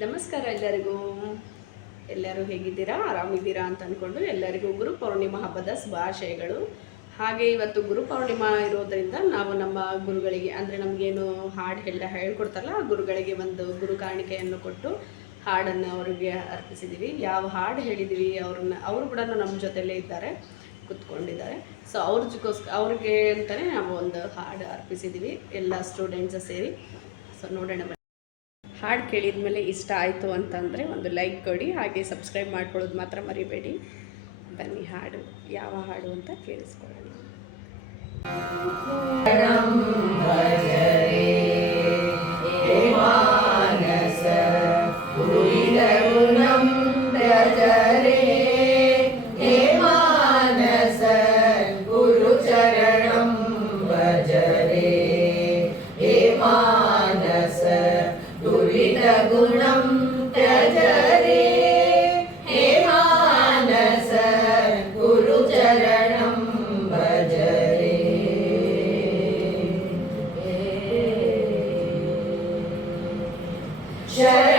ನಮಸ್ಕಾರ ಎಲ್ಲರಿಗೂ. ಎಲ್ಲರೂ ಹೇಗಿದ್ದೀರಾ, ಆರಾಮಿದ್ದೀರಾ ಅಂತ ಅಂದ್ಕೊಂಡು ಎಲ್ಲರಿಗೂ ಗುರು ಪೌರ್ಣಿಮಾ ಹಬ್ಬದ ಶುಭಾಶಯಗಳು. ಹಾಗೆ ಇವತ್ತು ಗುರು ಪೌರ್ಣಿಮಾ ಇರೋದರಿಂದ ನಾವು ನಮ್ಮ ಗುರುಗಳಿಗೆ ಅಂದರೆ ನಮಗೇನು ಹಾಡು ಎಲ್ಲ ಹೇಳ್ಕೊಡ್ತಾರಲ್ಲ ಆ ಗುರುಗಳಿಗೆ ಒಂದು ಗುರು ಕಾಣಿಕೆಯನ್ನು ಕೊಟ್ಟು ಹಾಡನ್ನು ಅವರಿಗೆ ಅರ್ಪಿಸಿದ್ದೀವಿ. ಯಾವ ಹಾಡು ಹೇಳಿದ್ದೀವಿ ಅವರು ಕೂಡ ನಮ್ಮ ಜೊತೆಯಲ್ಲೇ ಇದ್ದಾರೆ, ಕೂತ್ಕೊಂಡಿದ್ದಾರೆ. ಸೊ ಅವ್ರಿಗೆ ಅಂತಲೇ ನಾವು ಒಂದು ಹಾಡು ಅರ್ಪಿಸಿದ್ದೀವಿ ಎಲ್ಲ ಸ್ಟೂಡೆಂಟ್ಸ್ ಸೇರಿ. ಸೊ ನೋಡೋಣ. ಹಾಡು ಕೇಳಿದ ಮೇಲೆ ಇಷ್ಟ ಆಯಿತು ಅಂತಂದರೆ ಒಂದು ಲೈಕ್ ಕೊಡಿ, ಹಾಗೆ ಸಬ್ಸ್ಕ್ರೈಬ್ ಮಾಡ್ಕೊಳ್ಳೋದು ಮಾತ್ರ ಮರಿಬೇಡಿ. ಬನ್ನಿ ಹಾಡು ಯಾವ ಹಾಡು ಅಂತ ಕೇಳಿಸ್ಕೊಳ್ಳೋಣ. गुणं त्यज रे हे मानस गुरुचरणं भज रे. शरण